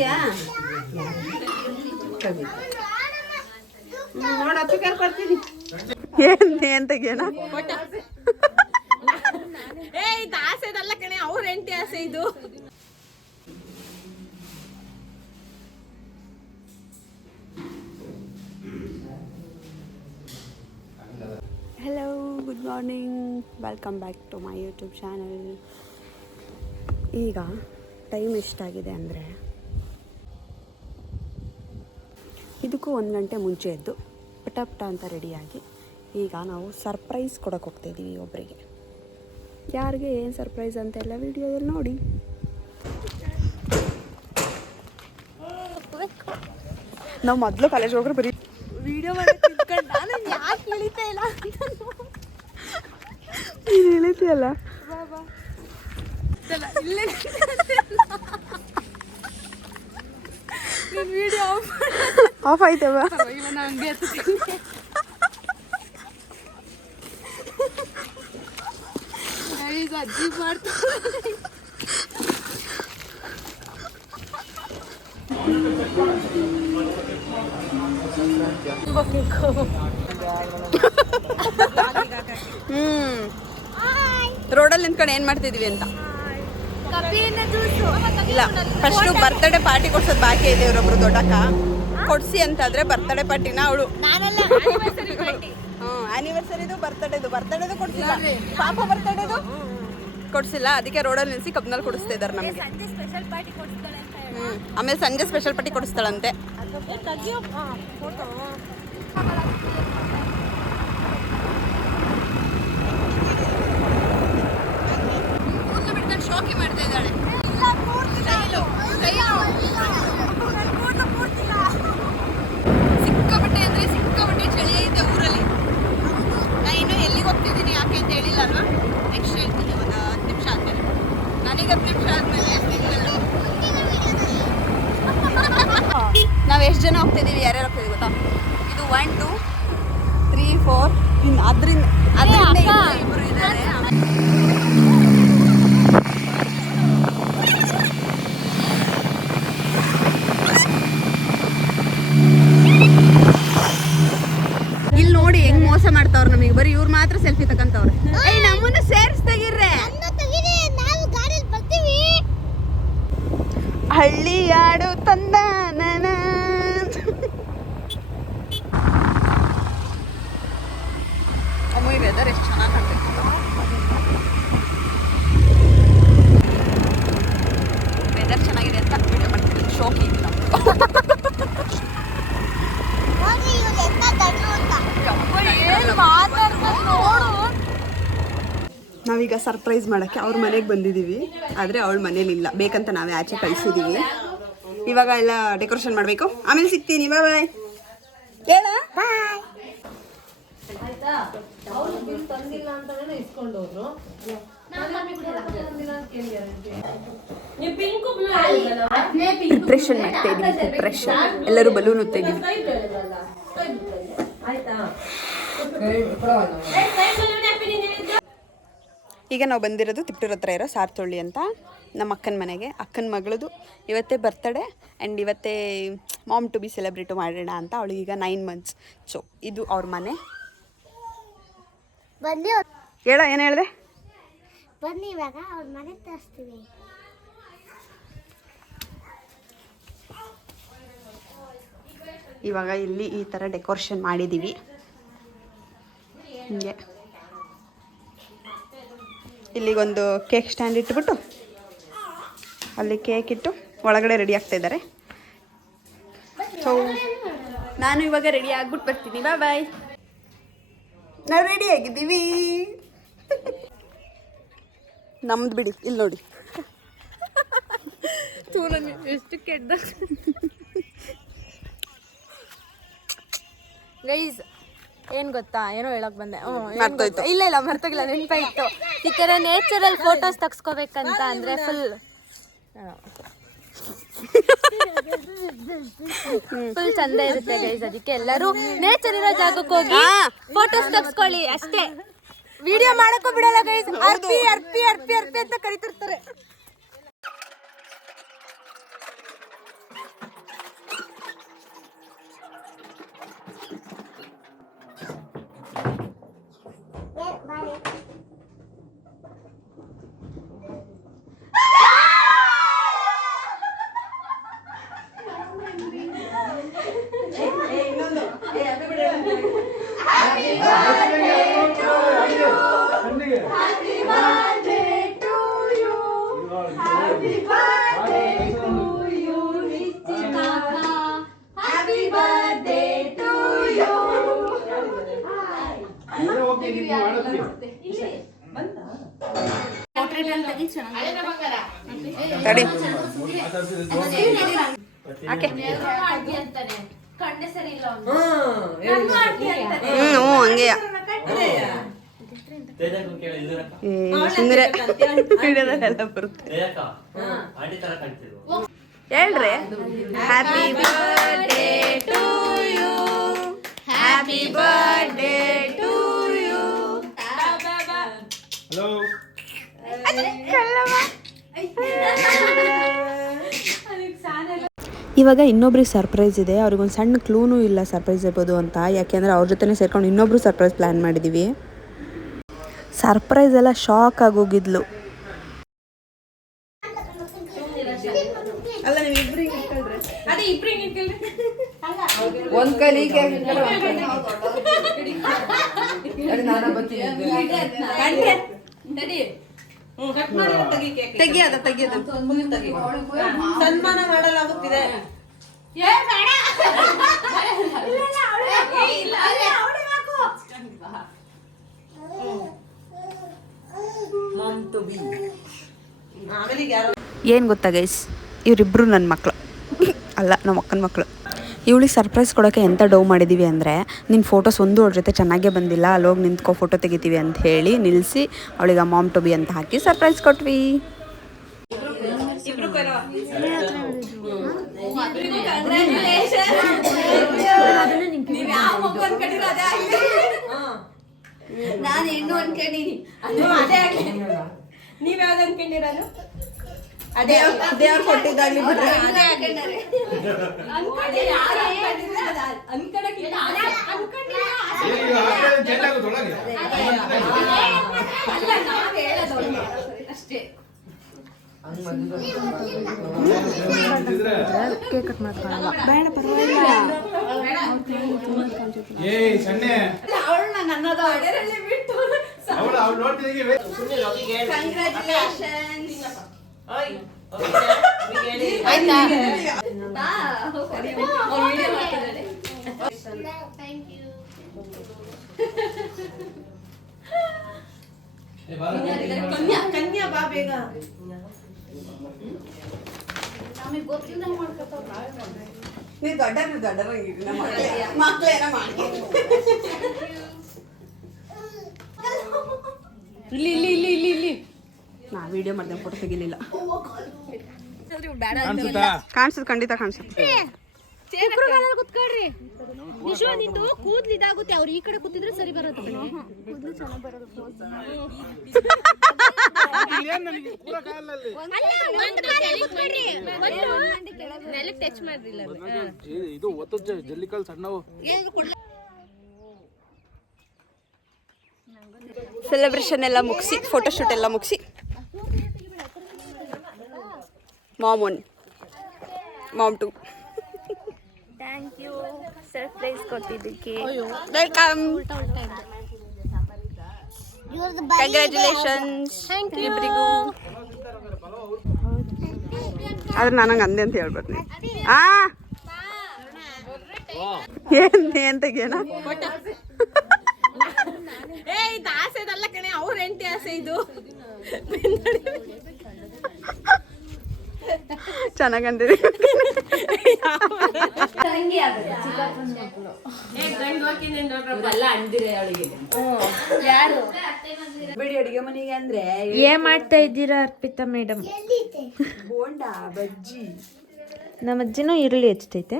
ನೋಡಿದ್ಯಾ ನೋಡ ಪಿಕರ್ ಬರ್ತೀನಿ ಏನ್ ತೆಗಿಯೋಣ ಇದು ಆಸೆದಲ್ಲ ಕಣೆ ಅವ್ರ ಹೆಂಡತಿ ಆಸೆ ಇದು hello good morning welcome back to my YouTube channel. ಈಗ ಟೈಮ್ ಎಷ್ಟಾಗಿದೆ ಅಂದರೆ ಇದಕ್ಕೂ 1 ಗಂಟೆ ಮುಂಚೆ ಎದ್ದು ಪಟ ಅಂತ ರೆಡಿಯಾಗಿ ಈಗ ನಾವು ಸರ್ಪ್ರೈಸ್ ಕೊಡೋಕೆ ಹೋಗ್ತಾಯಿದ್ದೀವಿ ಒಬ್ಬರಿಗೆ. ಯಾರಿಗೆ ಏನು ಸರ್ಪ್ರೈಸ್ ಅಂತೆಲ್ಲ ವಿಡಿಯೋದಲ್ಲಿ ನೋಡಿ. ನಾವು ಮೊದಲು ಕಾಲೇಜ್ ಹೋಗ್ರೆ ಬರೀ ವಿಡಿಯೋ ಮಾಡಕ್ಕೆ ನಾನು ಯಾಕೆ ಇಳಿತಾ ಇಲ್ಲ ನೀನು ಇಳಿತೀಯಲ್ಲ ಇಲ್ಲೇ ವಿಡಿಯೋ ಆಫ್ ಆಯ್ತವ ಇವನ ಹಂಗೆ ಅಜ್ಜಿ ಮಾಡ್ತಾರೆ ರೋಡಲ್ಲಿ ನಿಂತ್ಕೊಂಡು ಏನು ಮಾಡ್ತಿದ್ವಿ ಅಂತ ಇಲ್ಲ, ಫಸ್ಟು ಬರ್ತಡೇ ಪಾರ್ಟಿ ಕೊಡ್ಸೋದು ಬಾಕಿ ಇದೆ. ಇವರೊಬ್ರು ದೊಡ್ಡಕ್ಕ ಕೊಡ್ಸಿ ಅಂತಾದ್ರೆ ಬರ್ತಡೇ ಪಾರ್ಟಿನ ಅವಳು ಆನಿವರ್ಸರಿದು ಬರ್ತಡೇದು ಕೊಡ್ಸಿಲ್ಲ, ಪಾಪ ಬರ್ತಡೇದು ಕೊಡ್ಸಿಲ್ಲ. ಅದಕ್ಕೆ ರೋಡಲ್ಲಿ ನಿಲ್ಸಿ ಕಬ್ನಲ್ಲಿ ಕೊಡಿಸ್ತಾ ಇದ್ದಾರೆ ನಮಗೆ. ಆಮೇಲೆ ಸಂಜೆ ಸ್ಪೆಷಲ್ ಪಾರ್ಟಿ ಕೊಡಿಸ್ತಾಳಂತೆ. ಶೋಕಿ ಮಾಡ್ತಾ ಇದ್ದಾಳೆ. ಸಿಕ್ಕಾಪಟ್ಟೆ ಅಂದ್ರೆ ಸಿಕ್ಕಾಪಟ್ಟೆ ಚಳಿ ಐತೆ ಊರಲ್ಲಿ. ನಾ ಇನ್ನು ಎಲ್ಲಿಗೆ ಹೋಗ್ತಿದ್ದೀನಿ ಯಾಕೆ ಅಂತ ಹೇಳಿಲ್ಲ ಅಲ್ವಾ? ನೆಕ್ಸ್ಟ್ ಹೇಳ್ತೀನಿ, ಒಂದು 10 ನಿಮಿಷ ಆದ್ಮೇಲೆ. ನನಗೆ 10 ನಿಮಿಷ ಆದ್ಮೇಲೆ ನಾವು ಎಷ್ಟು ಜನ ಹೋಗ್ತಿದ್ದೀವಿ, ಯಾರ್ಯಾರು ಹೋಗ್ತಿದ್ದೀವಿ ಗೊತ್ತಾ? ಇದು 1 2 3 4 ಇನ್ನು ಅದರಿಂದ ಇಬ್ಬರು ಇದ್ದಾರೆ. ಇಲ್ಲಿ ನೋಡಿ ಹೆಂಗ್ ಮೋಸ ಮಾಡ್ತಾವ್ರು ನಮಗೆ. ಬರೀ ಇವ್ರು ಮಾತ್ರ ಸೆಲ್ಫಿ ತಕಂತವ್ರೆ. ನಮ್ಮನ್ನ ಸೇರಿಸ್ತಾಗಿರ್ರೆ. ಹಳ್ಳಿಯಾಡು ತಂದ ನನ ಅಮ್ಮ, ಈ ವೆದರ್ ಎಷ್ಟು ಚೆನ್ನಾಗಿ ಕಾಣ್ತೈತೆ. ವೆದರ್ ಚೆನ್ನಾಗಿದೆ ಅಂತ ವಿಡಿಯೋ ಮಾಡ್ತಿದ್ದೀನಿ. ಶೋಕಿ ಇಲ್ಲ ನಾವೀಗ ಸರ್ಪ್ರೈಸ್ ಮಾಡೋಕ್ಕೆ ಅವ್ರ ಮನೆಗೆ ಬಂದಿದ್ದೀವಿ. ಆದರೆ ಅವಳ ಮನೇಲಿ ಇಲ್ಲ, ಬೇಕಂತ ನಾವೇ ಆಚೆ ಕಳಿಸಿದ್ದೀವಿ. ಇವಾಗ ಎಲ್ಲ ಡೆಕೋರೇಷನ್ ಮಾಡಬೇಕು. ಆಮೇಲೆ ಸಿಗ್ತೀನಿ. ಬಾಯ್ ಹೇಳ. ಪ್ರಿಪ್ರೇಷನ್ ಮಾಡ್ತಾ ಇದ್ದೀವಿ. ಪ್ರಿಪ್ರೇಷನ್ ಎಲ್ಲರೂ ಬಲೂನ್ ಹೊತ್ತಾ ಇದ್ದೀವಿ. ಈಗ ನಾವು ಬಂದಿರೋದು ತಿಪ್ಟೂರ್ ಹತ್ರ ಇರೋ ಸಾರ್ತೊಳ್ಳಿ ಅಂತ ನಮ್ಮ ಅಕ್ಕನ ಮನೆಗೆ. ಅಕ್ಕನ ಮಗಳದು ಇವತ್ತೇ ಬರ್ತಡೇ ಆ್ಯಂಡ್ ಇವತ್ತೇ ಮಾಮ್ ಟು ಬಿ ಸೆಲೆಬ್ರೇಟ್ ಮಾಡೋಣ ಅಂತ. ಅವಳಿಗೀಗ 9 months. ಸೊ ಇದು ಅವ್ರ ಮನೆ. ಹೇಳ, ಏನು ಹೇಳಿದೆ? ಬನ್ನಿ ಇವಾಗ ಅವ್ರ ಮನೆ ತೋರಿಸ್ತೀವಿ. ಇವಾಗ ಇಲ್ಲಿ ಈ ಥರ ಡೆಕೋರೇಷನ್ ಮಾಡಿದ್ದೀವಿ. ಹಿಂಗೆ ಇಲ್ಲಿಗೊಂದು ಕೇಕ್ ಸ್ಟ್ಯಾಂಡ್ ಇಟ್ಬಿಟ್ಟು ಅಲ್ಲಿ ಕೇಕ್ ಇಟ್ಟು ಒಳಗಡೆ ರೆಡಿ ಆಗ್ತಾ ಇದ್ದಾರೆ. ಸೊ ನಾನು ಇವಾಗ ರೆಡಿ ಆಗ್ಬಿಟ್ಟು ಬರ್ತೀನಿ. ಬಾಯ್. ನಾವು ರೆಡಿ ಆಗಿದ್ದೀವಿ. ನಮ್ದು ಬಿಡಿ, ಇಲ್ಲಿ ನೋಡಿ ಎಷ್ಟು ಕೆಟ್ಟ ಗೈಸ್. ಏನ್ ಗೊತ್ತಾ, ಏನೋ ಹೇಳಕ್ ಬಂದೆ. ಇಲ್ಲ ಮರ್ತೋಗಿಲ್ಲ, ನೆನಪಾಯ್ತು. ಈ ತರ ನೇಚರಲ್ ಫೋಟೋಸ್ ತಗ್ಸ್ಕೋಬೇಕಂತ ಅಂದ್ರೆ ಫುಲ್ ಚಂದ ಇರುತ್ತೆ ಗೈಸ್. ಅದಕ್ಕೆ ಎಲ್ಲರೂ ನೇಚರ್ ಇರೋ ಜಾಗಕ್ಕೆ ಹೋಗಿ ಫೋಟೋಸ್ ತಗ್ಸ್ಕೊಳ್ಳಿ ಅಷ್ಟೇ. ವಿಡಿಯೋ ಮಾಡಕ್ಕೂ ಬಿಡಲ್ಲ ಗೈಸ್. ಅರ್ಪಿ ಅರ್ಪಿ ಅರ್ಪಿ ಅರ್ಪಿ ಅಂತ ಕರಿತಿರ್ತಾರೆ. ತಡಿ ಆಕೆ ಹಂಗೆಯ ಸುಂದರ ವಿಡಿಯೋದಲ್ಲೆಲ್ಲ ಬರುತ್ತೆ ಹೇಳ್ರಿ happy birthday to you happy birthday to you ಇವಾಗ ಇನ್ನೊಬ್ರಿಗೆ ಸರ್ಪ್ರೈಸ್ ಇದೆ, ಅವ್ರಿಗೊಂದು ಸಣ್ಣ ಕ್ಲೂನೂ ಇಲ್ಲ ಸರ್ಪ್ರೈಸ್ ಇರ್ಬೋದು ಅಂತ. ಯಾಕೆಂದರೆ ಅವ್ರ ಜೊತೆ ಸೇರ್ಕೊಂಡು ಇನ್ನೊಬ್ರು ಸರ್ಪ್ರೈಸ್ ಪ್ಲ್ಯಾನ್ ಮಾಡಿದ್ದೀವಿ. ಸರ್ಪ್ರೈಸ್ ಎಲ್ಲ ಶಾಕ್ ಆಗೋಗಿದ್ಲು. ಒಂದ್ ಕೈಲಿ ಸನ್ಮಾನ ಮಾಡಲಾಗುತ್ತಿದೆ. ಏನು ಗೊತ್ತಾ ಗೈಸ್, ಇವರಿಬ್ಬರು ನನ್ನ ಮಕ್ಕಳು ಅಲ್ಲ, ನಮ್ಮ ಅಕ್ಕನ ಮಕ್ಕಳು. ಇವಳಿಗೆ ಸರ್ಪ್ರೈಸ್ ಕೊಡೋಕ್ಕೆ ಎಂಥ ಡೌ ಮಾಡಿದ್ದೀವಿ ಅಂದರೆ, ನಿನ್ನ ಫೋಟೋಸ್ ಒಂದು ಅವ್ರ ಜೊತೆ ಚೆನ್ನಾಗೇ ಬಂದಿಲ್ಲ, ಅಲ್ಲೋಗಿ ನಿಂತ್ಕೊ ಫೋಟೋ ತೆಗಿತೀವಿ ಅಂತ ಹೇಳಿ ನಿಲ್ಲಿಸಿ ಅವಳಿಗೆ ಮಾಮ್ ಟು ಬಿ ಅಂತ ಹಾಕಿ ಸರ್ಪ್ರೈಸ್ ಕೊಟ್ವಿ. ನಾನು ಹೆಣ್ಣು ಅನ್ಕೊಂಡಿನಿ. ನೀವ್ ಯಾವ್ದು ಅನ್ಕೊಂಡಿರೋದು? ಅದೇ ದೇವ್ರು ಕೊಟ್ಟಿದ್ದಾಗಲಿ ಬಿಡ್ರೆ ಅಷ್ಟೇ. ಕನ್ಯಾ ಬಾ ಬೇಗ. ನೀವು ದೊಡ್ಡರ ಮಕ್ಕಳೇನ ಮಾಡಿ ಇಲ್ಲಿ ನಾ ವಿಡಿಯೋ ಮಾಡಿದೆ, ಫೋಟೋ ತೆಗಿಲಿಲ್ಲ. ಕಾಣಿಸುತ್ತೆ, ಖಂಡಿತ ಕಾಣಿಸುತ್ತೆ. ಕುತ್ಕೊಳ್ರಿ. ನಿಶು ನಿಂದು ಕೂದ್ಲು ಇದಾಗುತ್ತೆ, ಅವ್ರು ಈ ಕಡೆ ಕೂತಿದ್ರೆ ಸರಿ ಬರುತ್ತೆ. ಕೂದ್ಲು ಚೆನ್ನಾಗಿ ಬರೋದು. ಟಚ್ ಮಾಡ್ರಿಲ್ಲ ಇದು ಒತ್ತು ಜಲ್ಲಿಕಲ್ ಸಣ್ಣವು. ಸೆಲೆಬ್ರೇಷನ್ ಎಲ್ಲ ಮುಗಿಸಿ, ಫೋಟೋಶೂಟ್ ಎಲ್ಲ ಮುಗಿಸಿ, mom 1 mom 2 thank you surprise ಕೊಟ್ಟಿದ್ದಕ್ಕೆ. ವೆಲ್ಕಮ್, ಕಂಗ್ರ್ಯಾಚುಲೇಷನ್ಸ್ ಇಬ್ಬರಿಗೂ. ಆದ್ರೆ ನನಗೆ ಅಂದೆ ಅಂತ ಹೇಳ್ಬಾರ್ದು. ಏನ್ ತೆಗಿಯೋಣ? ಇದು ಆಸೆದಲ್ಲ ಕಣೆ, ಅವ್ರ ಎಂಟಿ ಆಸೆ ಇದು. ಚೆನ್ನಾಗಂದಿರಿ. ಬಿಡಿ ಅಡಿಗೆ ಮನೆಗೆ ಅಂದ್ರೆ ಏನ್ ಮಾಡ್ತಾ ಇದ್ದೀರಾ ಅರ್ಪಿತಾ ಮೇಡಮ್? ಬೋಂಡಾ ಬಜ್ಜಿ. ನಮ್ಮ ಅಜ್ಜಿನೂ ಈರುಳ್ಳಿ ಹೆಚ್ಚತೈತೆ.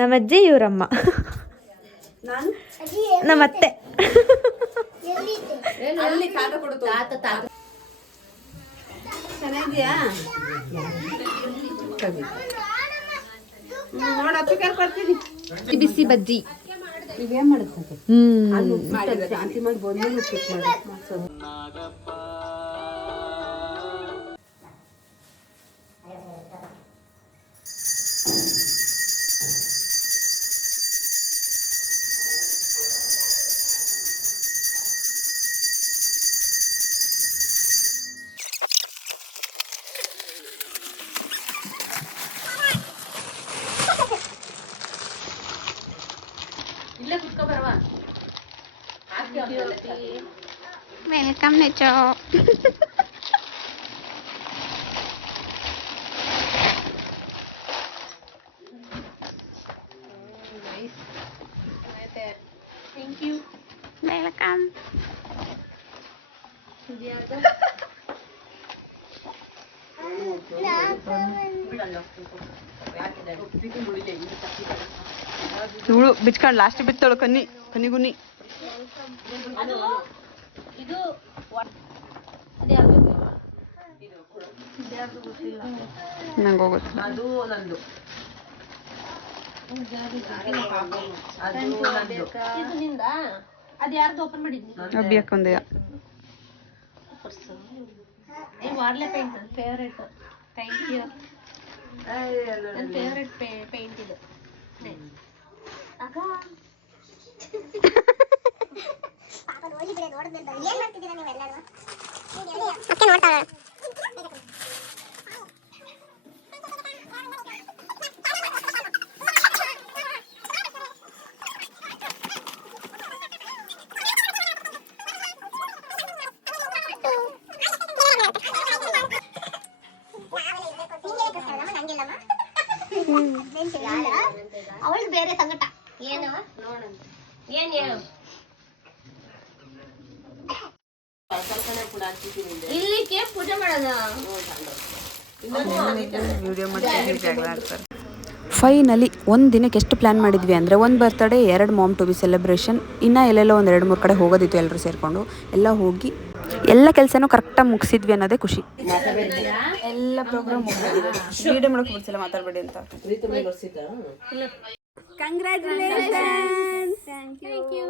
ನಮ್ಮ ಅಜ್ಜಿ ಇವರಮ್ಮ, ನಾನು ನಮ್ಮ ಅತ್ತೆ. ಅಲ್ಲಿ ತಾತ ಕೊಡ್ತು. ಚೆನ್ನಾಗಿದ್ಯಾ? ನೋಡ ಅಪ್ಪಿಕಾರ್ ಕೊಡ್ತೀನಿ. ಬಿಸಿ ಬಜ್ಜಿ ಇವೇನ್ ಮಾಡುತ್ತೆ? ಶಾಂತಿ ಮಾಡಿ ಬಂದು ವೆಲ್ಕಮ್ ನೆಚೋ. ವೆಲ್ಕಮ್. ಇವಳು ಬಿಚ್ಕೊಂಡು ಲಾಸ್ಟ್ ಬಿತ್ತಳು ಕನ್ನಿಗುನಿ. ನಂಗೆ ಹೋಗುತ್ತಿಲ್ಲ. ಅಬ್ಬಿಯಾಕೊಂದೆಯ ವಾರ್ಲೆ ಪೇಂಟ್ ನನ್ನ ಫೇವರೇಟ್. Thank you. ನನ್ನ ಫೇವರೇಟ್ ಪೇಂಟ್ ಇದು. ಅವಳು ಬೇರೆ ಸಂಕಟ ಏನು ಏನ್ ಹೇಳು ಇಲ್ಲಿಗೆ ಪೂಜೆ ಮಾಡೋಣ. ವಿಡಿಯೋ ಮಾಡ್ತೀನಿ ಜಗಳ ಆಡ್ತಾರೆ. ಫೈನಲಿ ಒಂದು ದಿನಕ್ಕೆ ಎಷ್ಟು ಪ್ಲ್ಯಾನ್ ಮಾಡಿದ್ವಿ ಅಂದರೆ ಒಂದು birthday, 2 mom to be celebration, ಇನ್ನು ಎಲ್ಲೆಲ್ಲೋ ಒಂದು 2-3 ಕಡೆ ಹೋಗೋದಿತ್ತು. ಎಲ್ಲರೂ ಸೇರಿಕೊಂಡು ಎಲ್ಲ ಹೋಗಿ ಎಲ್ಲ ಕೆಲಸನೂ ಕರೆಕ್ಟಾಗಿ ಮುಗಿಸಿದ್ವಿ ಅನ್ನೋದೇ ಖುಷಿ. ಎಲ್ಲ ಪ್ರೋಗ್ರಾಮ್ ವಿಡಿಯೋ ಮಾಡೋಕೆ ಬಿಡ್ಸಿಲ್ಲ, ಮಾತಾಡಬೇಡಿ ಅಂತ. ಕಂಗ್ರ್ಯಾಚುಲೇಷನ್ಸ್. Thank you.